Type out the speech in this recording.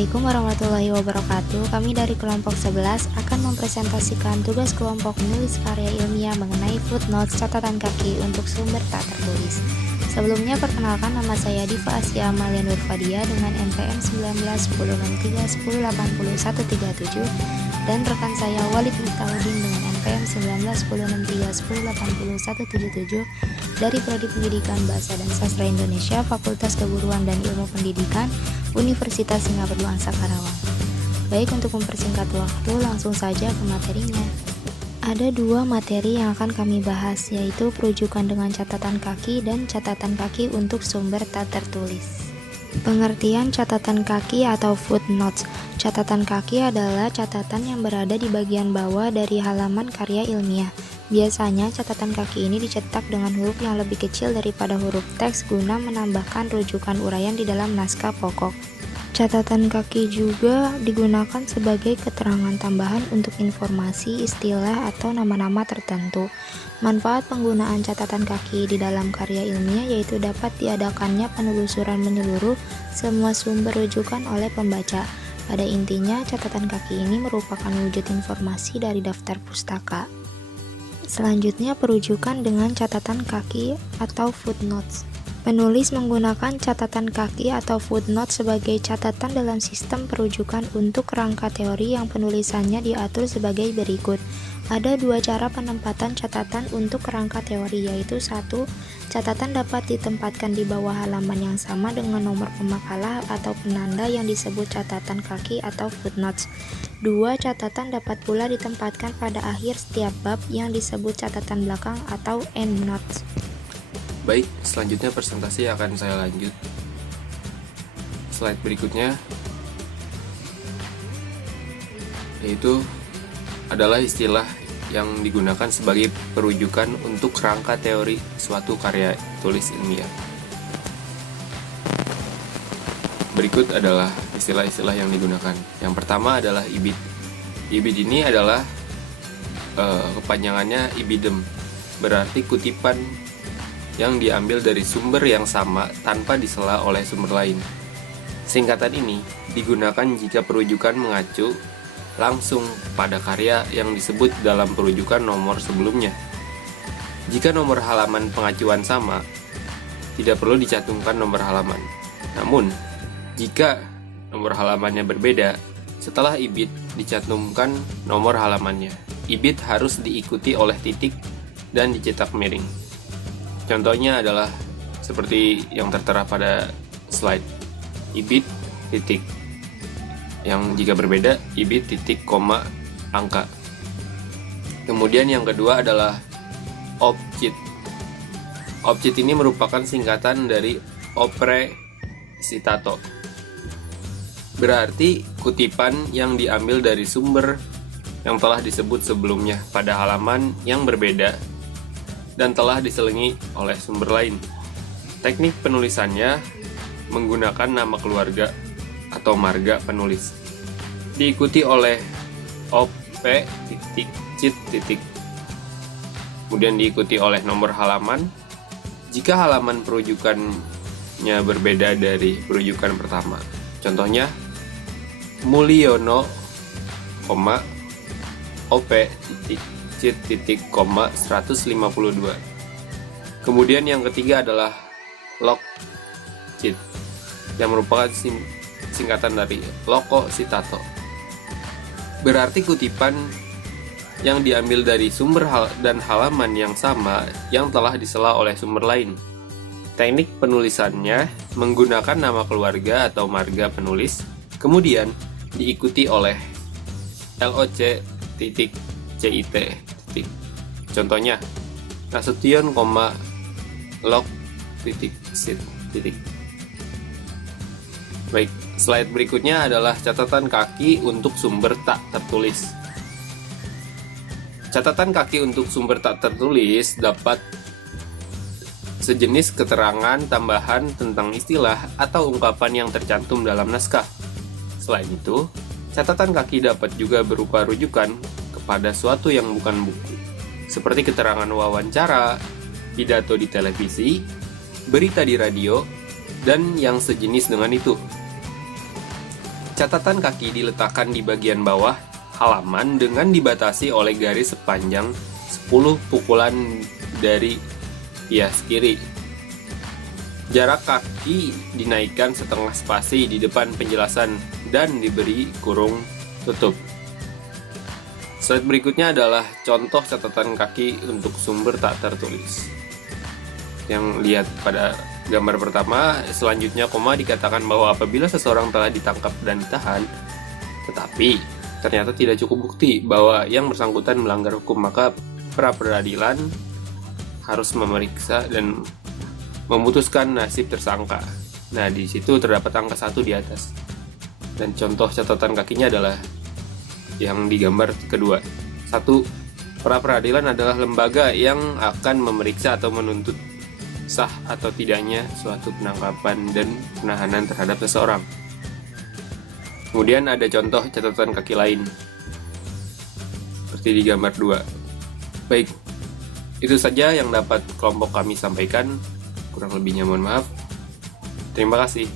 Assalamualaikum warahmatullahi wabarakatuh. Kami dari kelompok 11 akan mempresentasikan tugas kelompok menulis karya ilmiah mengenai footnotes catatan kaki untuk sumber tak tertulis. Sebelumnya perkenalkan, nama saya Diva Asya Amalia Nurfadia dengan NPM 191063108137 dan rekan saya Walid Miftahudin dengan NPM 191063108177 dari Prodi Pendidikan Bahasa dan Sastra Indonesia, Fakultas Keguruan dan Ilmu Pendidikan, Universitas Singapura Bangsa Karawang. Baik, untuk mempersingkat waktu, langsung saja ke materinya. Ada dua materi yang akan kami bahas, yaitu perujukan dengan catatan kaki dan catatan kaki untuk sumber tak tertulis. Pengertian catatan kaki atau footnotes. Catatan kaki adalah catatan yang berada di bagian bawah dari halaman karya ilmiah. Biasanya catatan kaki ini dicetak dengan huruf yang lebih kecil daripada huruf teks guna menambahkan rujukan uraian di dalam naskah pokok. Catatan kaki juga digunakan sebagai keterangan tambahan untuk informasi, istilah, atau nama-nama tertentu. Manfaat penggunaan catatan kaki di dalam karya ilmiah yaitu dapat diadakannya penelusuran menyeluruh semua sumber rujukan oleh pembaca. Pada intinya, catatan kaki ini merupakan wujud informasi dari daftar pustaka. Selanjutnya, perujukan dengan catatan kaki atau footnotes. Penulis menggunakan catatan kaki atau footnote sebagai catatan dalam sistem perujukan untuk kerangka teori yang penulisannya diatur sebagai berikut. Ada dua cara penempatan catatan untuk kerangka teori, yaitu 1. Catatan dapat ditempatkan di bawah halaman yang sama dengan nomor pemakalah atau penanda yang disebut catatan kaki atau footnotes. 2. Catatan dapat pula ditempatkan pada akhir setiap bab yang disebut catatan belakang atau endnotes. Baik, selanjutnya presentasi akan saya lanjut. Slide berikutnya yaitu adalah istilah yang digunakan sebagai perujukan untuk kerangka teori suatu karya tulis ilmiah. Berikut adalah istilah-istilah yang digunakan. Yang pertama adalah ibid. Ibid ini adalah kepanjangannya ibidem, berarti kutipan yang diambil dari sumber yang sama tanpa disela oleh sumber lain. Singkatan ini digunakan jika perujukan mengacu langsung pada karya yang disebut dalam perujukan nomor sebelumnya. Jika nomor halaman pengacuan sama, tidak perlu dicantumkan nomor halaman. Namun, jika nomor halamannya berbeda, setelah ibid dicantumkan nomor halamannya. Ibid harus diikuti oleh titik dan dicetak miring. Contohnya adalah seperti yang tertera pada slide. Ibid titik. Yang jika berbeda, ibid titik koma angka. Kemudian yang kedua adalah opcit. Opcit ini merupakan singkatan dari opere citato. Berarti kutipan yang diambil dari sumber yang telah disebut sebelumnya pada halaman yang berbeda dan telah diselingi oleh sumber lain. Teknik penulisannya menggunakan nama keluarga atau marga penulis, diikuti oleh op, cit, kemudian diikuti oleh nomor halaman. Jika halaman perujukannya berbeda dari perujukan pertama, contohnya Mulyono, op, cit, 152. Kemudian yang ketiga adalah log cit, yang merupakan singkatan dari loco citato. Berarti kutipan yang diambil dari sumber dan halaman yang sama yang telah disela oleh sumber lain. Teknik penulisannya menggunakan nama keluarga atau marga penulis, kemudian diikuti oleh loc cit. Contohnya Nasution, log sit. Baik, slide berikutnya adalah catatan kaki untuk sumber tak tertulis. Catatan kaki untuk sumber tak tertulis dapat sejenis keterangan tambahan tentang istilah atau ungkapan yang tercantum dalam naskah. Selain itu, catatan kaki dapat juga berupa rujukan pada suatu yang bukan buku, seperti keterangan wawancara, pidato di televisi, berita di radio, dan yang sejenis dengan itu. Catatan kaki diletakkan di bagian bawah halaman dengan dibatasi oleh garis sepanjang 10 pukulan dari hias kiri. Jarak kaki dinaikkan setengah spasi di depan penjelasan dan diberi kurung tutup. Slide berikutnya adalah contoh catatan kaki untuk sumber tak tertulis. Yang lihat pada gambar pertama, selanjutnya koma dikatakan bahwa apabila seseorang telah ditangkap dan ditahan, tetapi ternyata tidak cukup bukti bahwa yang bersangkutan melanggar hukum, maka pra-peradilan harus memeriksa dan memutuskan nasib tersangka. Nah, di situ terdapat angka 1 di atas. Dan contoh catatan kakinya adalah yang di gambar kedua. 1. Pra-peradilan adalah lembaga yang akan memeriksa atau menuntut sah atau tidaknya suatu penangkapan dan penahanan terhadap seseorang. Kemudian ada contoh catatan kaki lain, seperti di gambar 2. Baik, itu saja yang dapat kelompok kami sampaikan. Kurang lebihnya mohon maaf. Terima kasih.